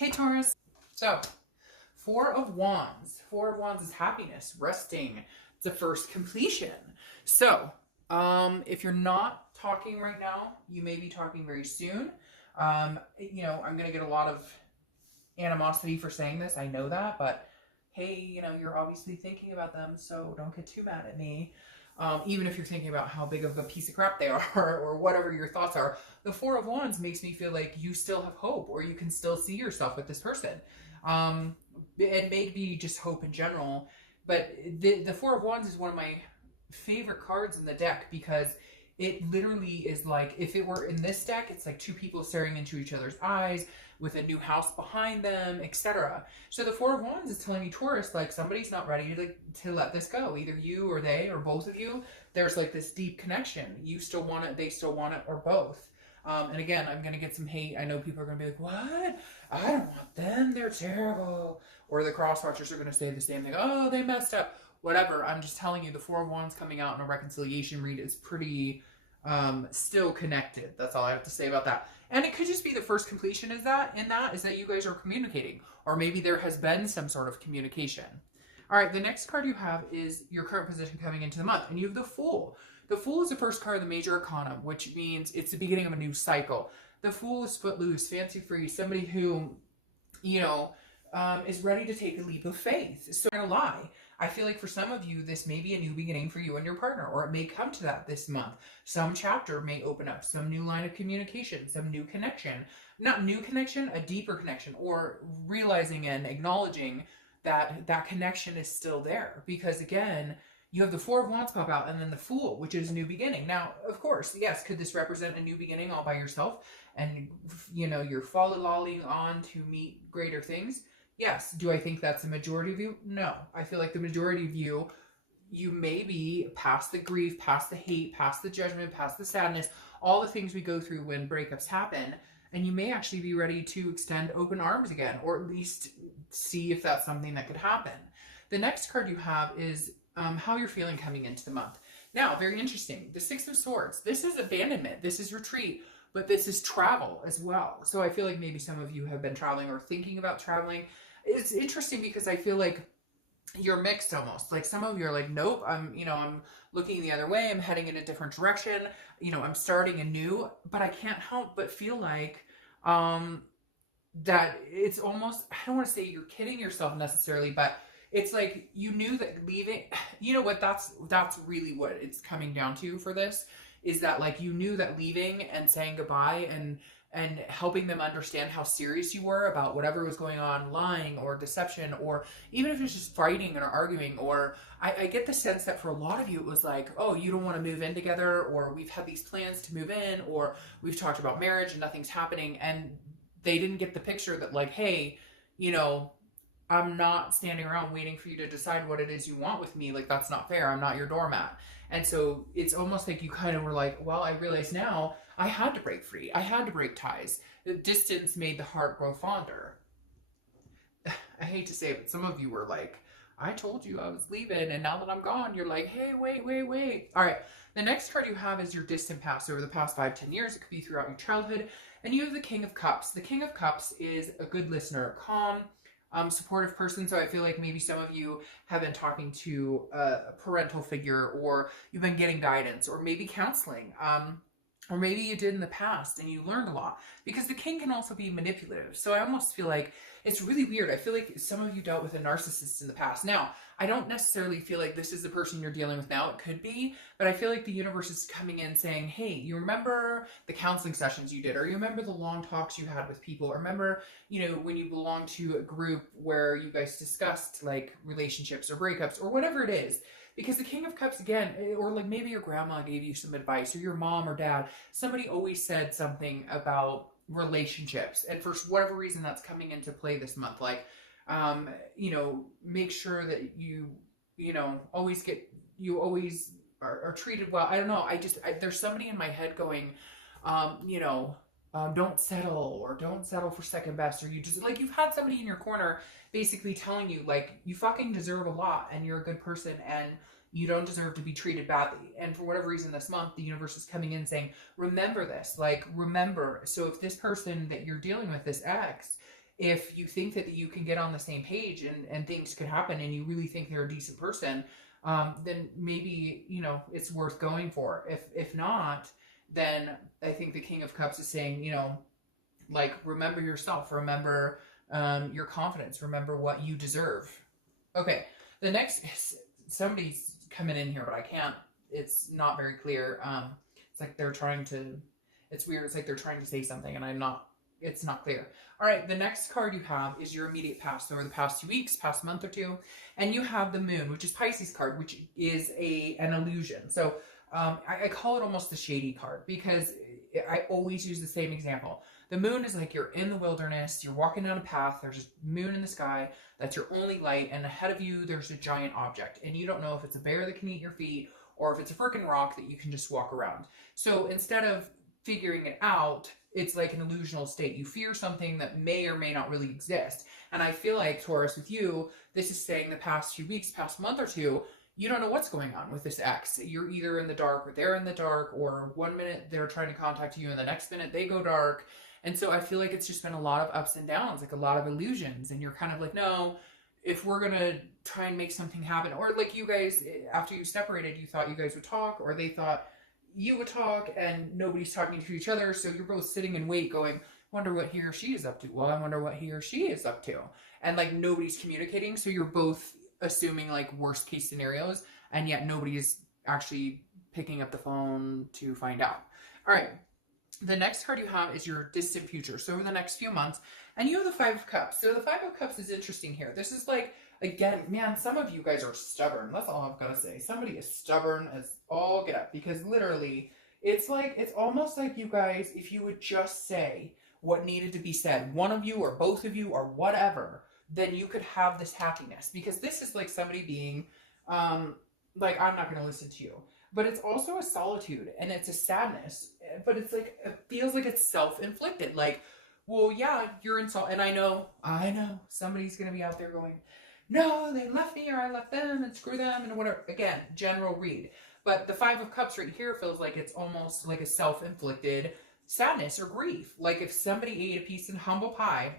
Hey Taurus. So, Four of Wands. Four of Wands is happiness, resting. It's the first completion. So, if you're not talking right now, you may be talking very soon. I'm going to get a lot of animosity for saying this. I know that, but hey, you're obviously thinking about them, so don't get too mad at me. Even if you're thinking about how big of a piece of crap they are or whatever your thoughts are, the Four of Wands makes me feel like you still have hope or you can still see yourself with this person. It may be just hope in general, but the Four of Wands is one of my favorite cards in the deck because it literally is like, if it were in this deck, it's like two people staring into each other's eyes with a new house behind them, etc. So the Four of Wands is telling me, Taurus, like somebody's not ready to let this go. Either you or they or both of you. There's like this deep connection. You still want it, they still want it, or both. And again, I'm going to get some hate. I know people are going to be like, what? I don't want them. They're terrible. Or the cross watchers are going to say the same thing. Oh, they messed up. Whatever. I'm just telling you, the Four of Wands coming out in a reconciliation read is pretty still connected. That's all I have to say about that. And it could just be the first completion is that you guys are communicating, or maybe there has been some sort of communication. All right, the next card you have is your current position coming into the month, and you have the Fool. The Fool is the first card of the major arcana, which means it's the beginning of a new cycle. The Fool is footloose, fancy free, somebody who, is ready to take a leap of faith. So I'm gonna lie. I feel like for some of you, this may be a new beginning for you and your partner, or it may come to that this month. Some chapter may open up, some new line of communication, some new connection. Not new connection, a deeper connection, or realizing and acknowledging that that connection is still there. Because again, you have the Four of Wands pop out and then the Fool, which is a new beginning. Now, of course, yes, could this represent a new beginning all by yourself? And, you're folly-lolling on to meet greater things? Yes. Do I think that's the majority of you? No. I feel like the majority of you may be past the grief, past the hate, past the judgment, past the sadness, all the things we go through when breakups happen. And you may actually be ready to extend open arms again, or at least see if that's something that could happen. The next card you have is how you're feeling coming into the month. Now, very interesting. The Six of Swords. This is abandonment. This is retreat. But this is travel as well. So I feel like maybe some of you have been traveling or thinking about traveling. It's interesting because I feel like you're mixed almost. Like some of you are like, nope, I'm looking the other way. I'm heading in a different direction. I'm starting anew, but I can't help but feel like that it's almost, I don't want to say you're kidding yourself necessarily, but it's like you knew that leaving, that's really what it's coming down to for this, is that like you knew that leaving and saying goodbye and helping them understand how serious you were about whatever was going on, lying or deception, or even if it's just fighting or arguing, or I get the sense that for a lot of you it was like, oh, you don't want to move in together, or we've had these plans to move in, or we've talked about marriage and nothing's happening, and they didn't get the picture that like, hey, I'm not standing around waiting for you to decide what it is you want with me. Like, that's not fair. I'm not your doormat. And so it's almost like you kind of were like, well, I realize now I had to break free. I had to break ties. The distance made the heart grow fonder. I hate to say it, but some of you were like, I told you I was leaving, and now that I'm gone, you're like, hey, wait. All right. The next card you have is your distant past over the past 5-10 years. It could be throughout your childhood. And you have the King of Cups. The King of Cups is a good listener, calm, supportive person. So I feel like maybe some of you have been talking to a parental figure, or you've been getting guidance, or maybe counseling, or maybe you did in the past and you learned a lot, because the king can also be manipulative. So I almost feel like it's really weird. I feel like some of you dealt with a narcissist in the past. Now, I don't necessarily feel like this is the person you're dealing with now. It could be, but I feel like the universe is coming in saying, hey, you remember the counseling sessions you did, or you remember the long talks you had with people, or remember, when you belonged to a group where you guys discussed like relationships or breakups or whatever it is. Because the King of Cups, again, or like maybe your grandma gave you some advice, or your mom or dad, somebody always said something about relationships. And for whatever reason, that's coming into play this month. Like, make sure that you always are treated well. I don't know. There's somebody in my head going, don't settle, or don't settle for second best, or you just like, you've had somebody in your corner basically telling you like, you fucking deserve a lot and you're a good person and you don't deserve to be treated badly. And for whatever reason this month, the universe is coming in saying, remember this, like, remember. So if this person that you're dealing with, this ex, if you think that you can get on the same page and things could happen and you really think they're a decent person, then maybe, you know, it's worth going for. If not, then I think the King of Cups is saying, you know, like, remember yourself, remember your confidence, remember what you deserve. Okay, the next, somebody's coming in here, but I can't, it's not very clear. It's like they're trying to, it's weird, it's like they're trying to say something and it's not clear. All right, the next card you have is your immediate past, so over the past 2 weeks, past month or two, and you have the Moon, which is Pisces card, which is an illusion. So I call it almost the shady card because I always use the same example. The Moon is like you're in the wilderness, you're walking down a path, there's a moon in the sky, that's your only light, and ahead of you there's a giant object, and you don't know if it's a bear that can eat your feet or if it's a freaking rock that you can just walk around. So instead of figuring it out, it's like an illusional state. You fear something that may or may not really exist. And I feel like, Taurus, with you, this is saying the past few weeks, past month or two, you don't know what's going on with this ex. You're either in the dark or they're in the dark, or one minute they're trying to contact you and the next minute they go dark. And so I feel like it's just been a lot of ups and downs, like a lot of illusions. And you're kind of like, no, if we're going to try and make something happen, or like you guys, after you separated, you thought you guys would talk, or they thought you would talk, and nobody's talking to each other. So you're both sitting in wait going, wonder what he or she is up to. Well, I wonder what he or she is up to. And like nobody's communicating. So you're both assuming like worst case scenarios, and yet nobody is actually picking up the phone to find out. All right. The next card you have is your distant future. So over the next few months, and you have the Five of Cups. So the Five of Cups is interesting here. This is like, again, man, some of you guys are stubborn. That's all I've got to say. Somebody is stubborn as all get up, because literally it's like, it's almost like you guys, if you would just say what needed to be said, one of you or both of you or whatever, then you could have this happiness, because this is like somebody being, like, I'm not going to listen to you. But it's also a solitude, and it's a sadness, but it's like, it feels like it's self-inflicted. Like, well, yeah, you're insulted, and I know, somebody's going to be out there going, no, they left me, or I left them, and screw them, and whatever. Again, general read. But the Five of Cups right here feels like it's almost like a self-inflicted sadness or grief. Like if somebody ate a piece of humble pie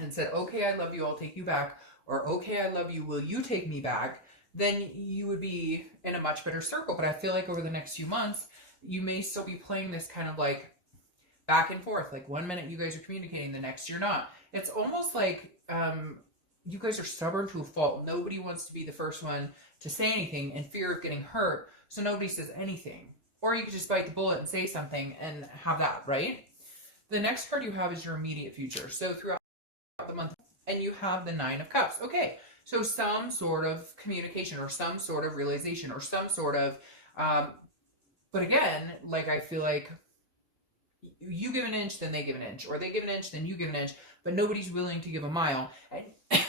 and said, okay, I love you, I'll take you back, or okay, I love you, will you take me back? Then you would be in a much better circle. But I feel like over the next few months, you may still be playing this kind of like back and forth. Like one minute you guys are communicating, the next you're not. It's almost like you guys are stubborn to a fault. Nobody wants to be the first one to say anything in fear of getting hurt, so nobody says anything. Or you could just bite the bullet and say something and have that, right? The next card you have is your immediate future. So throughout the month, and you have the Nine of Cups. Okay. So some sort of communication or some sort of realization or some sort of, but again, like I feel like you give an inch, then they give an inch, or they give an inch, then you give an inch, but nobody's willing to give a mile.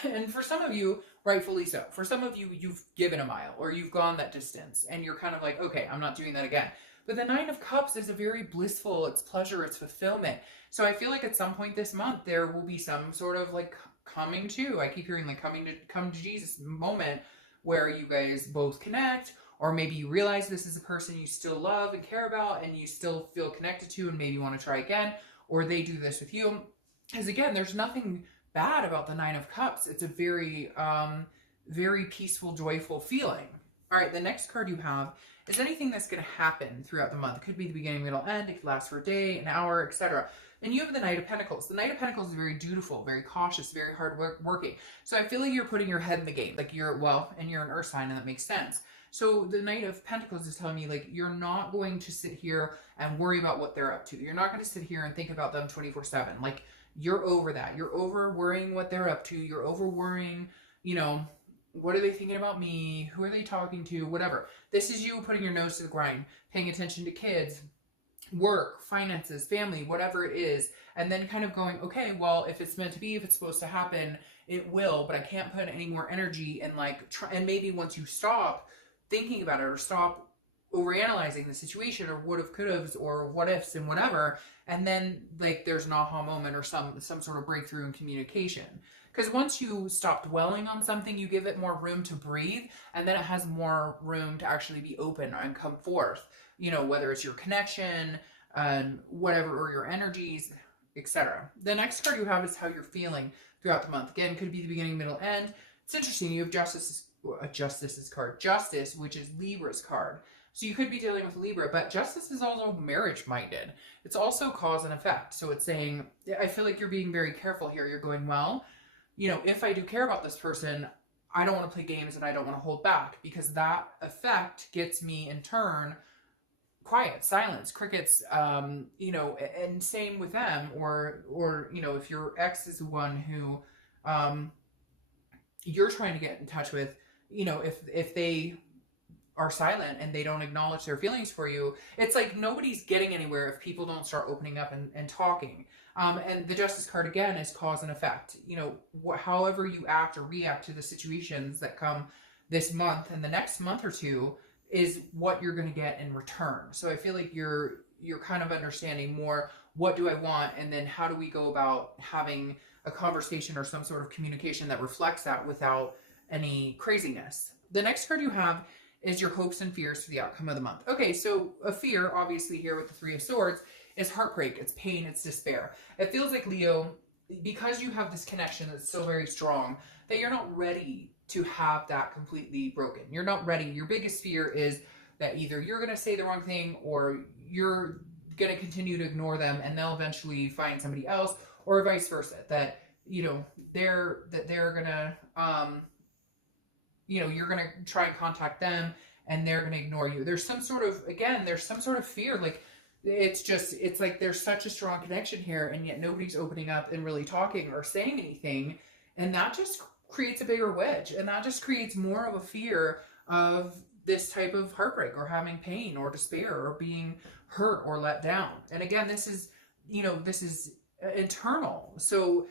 And for some of you, rightfully so. For some of you, you've given a mile or you've gone that distance and you're kind of like, okay, I'm not doing that again. But the Nine of Cups is a very blissful, it's pleasure, it's fulfillment. So I feel like at some point this month, there will be some sort of like coming to, I keep hearing like come to Jesus moment where you guys both connect, or maybe you realize this is a person you still love and care about and you still feel connected to and maybe want to try again, or they do this with you. Because again, there's nothing bad about the Nine of Cups. It's a very, very peaceful, joyful feeling. All right, the next card you have is anything that's going to happen throughout the month. It could be the beginning, middle, end. It could last for a day, an hour, etc. And you have the Knight of Pentacles. The Knight of Pentacles is very dutiful, very cautious, very hard working. So I feel like you're putting your head in the game. Like you're, well, and you're an earth sign, and that makes sense. So the Knight of Pentacles is telling me like you're not going to sit here and worry about what they're up to. You're not going to sit here and think about them 24/7. Like you're over that. You're over worrying what they're up to. You're over worrying, you know, what are they thinking about me? Who are they talking to? Whatever. This is you putting your nose to the grind, paying attention to kids, work, finances, family, whatever it is, and then kind of going, okay, well, if it's meant to be, if it's supposed to happen, it will, but I can't put any more energy and like, and maybe once you stop thinking about it or stop overanalyzing the situation or would have, could have, or what ifs and whatever, and then like there's an aha moment or some sort of breakthrough in communication. Because once you stop dwelling on something, you give it more room to breathe, and then it has more room to actually be open and come forth. You know, whether it's your connection, whatever, or your energies, etc. The next card you have is how you're feeling throughout the month. Again, could be the beginning, middle, end. It's interesting. You have Justice's card. Justice, which is Libra's card. So you could be dealing with Libra, but Justice is also marriage-minded. It's also cause and effect. So it's saying, I feel like you're being very careful here. You're going, well, you know, if I do care about this person, I don't want to play games and I don't want to hold back, because that effect gets me in turn quiet, silence, crickets, you know, and same with them. Or, you know, if your ex is the one who you're trying to get in touch with, you know, if they are silent and they don't acknowledge their feelings for you, it's like nobody's getting anywhere if people don't start opening up and talking. And the Justice card, again, is cause and effect. You know, however you act or react to the situations that come this month and the next month or two is what you're going to get in return. So I feel like you're kind of understanding more, what do I want? And then how do we go about having a conversation or some sort of communication that reflects that without any craziness. The next card you have is your hopes and fears for the outcome of the month. Okay, so a fear, obviously here with the Three of Swords, is heartbreak, it's pain, it's despair. It feels like, Leo, because you have this connection that's so very strong, that you're not ready to have that completely broken. You're not ready. Your biggest fear is that either you're going to say the wrong thing or you're going to continue to ignore them and they'll eventually find somebody else, or vice versa, that, you know, they're going to, you know, you're going to try and contact them and they're going to ignore you. There's some sort of, again, there's some sort of fear. Like, it's like there's such a strong connection here, and yet nobody's opening up and really talking or saying anything. And that just creates a bigger wedge, and that just creates more of a fear of this type of heartbreak or having pain or despair or being hurt or let down. And again, this is, you know, this is internal. So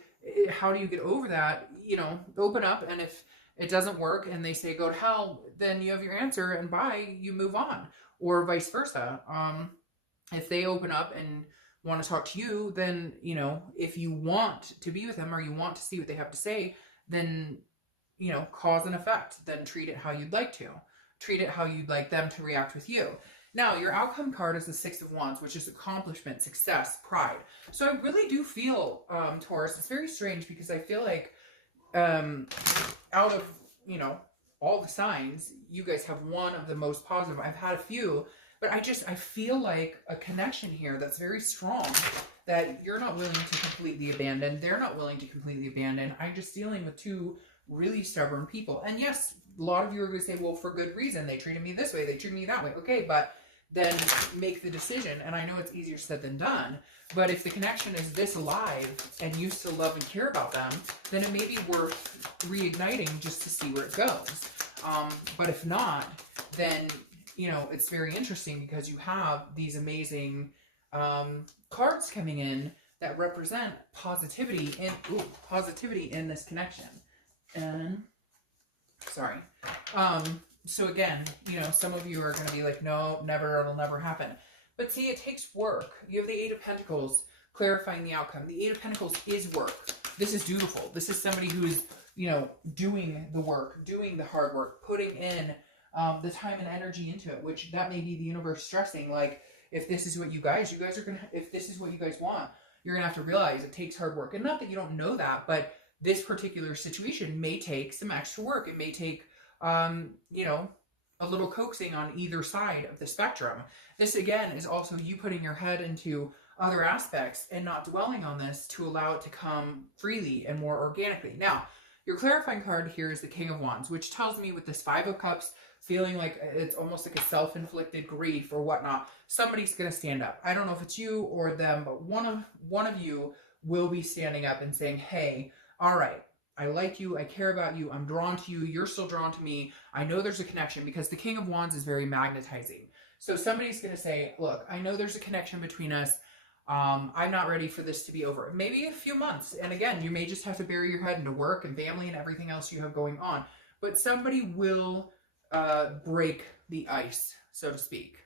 how do you get over that? You know, open up, and if it doesn't work and they say go to hell, then you have your answer and bye, you move on, or vice versa. If they open up and want to talk to you, then, you know, if you want to be with them or you want to see what they have to say, then, you know, cause and effect, then treat it how you'd like to. Treat it how you'd like them to react with you. Now, your outcome card is the Six of Wands, which is accomplishment, success, pride. So I really do feel, Taurus, it's very strange because I feel like out of, you know, all the signs, you guys have one of the most positive. I've had a few, but I feel like a connection here that's very strong, that you're not willing to completely abandon. They're not willing to completely abandon. I'm just dealing with two really stubborn people. And yes, a lot of you are going to say, well, for good reason. They treated me this way. They treated me that way. Okay, but then make the decision. And I know it's easier said than done, but if the connection is this alive and you still love and care about them, then it may be worth reigniting just to see where it goes. But if not, then, you know, it's very interesting because you have these amazing cards coming in that represent positivity in this connection. And sorry. So again, you know, some of you are going to be like, no, never, it'll never happen. But see, it takes work. You have the Eight of Pentacles clarifying the outcome. The Eight of Pentacles is work. This is dutiful. This is somebody who is, you know, doing the work, doing the hard work, putting in the time and energy into it, which that may be the universe stressing. Like, if this is what you guys are going to, if this is what you guys want, you're going to have to realize it takes hard work. And not that you don't know that, but this particular situation may take some extra work. It may take, you know, a little coaxing on either side of the spectrum. This, again, is also you putting your head into other aspects and not dwelling on this to allow it to come freely and more organically. Now, your clarifying card here is the King of Wands, which tells me with this Five of Cups, feeling like it's almost like a self-inflicted grief or whatnot, somebody's going to stand up. I don't know if it's you or them, but one of you will be standing up and saying, hey, all right, I like you, I care about you, I'm drawn to you, you're still drawn to me, I know there's a connection, because the King of Wands is very magnetizing. So somebody's going to say, look, I know there's a connection between us, I'm not ready for this to be over. Maybe a few months, and again, you may just have to bury your head into work and family and everything else you have going on, but somebody will break the ice, so to speak.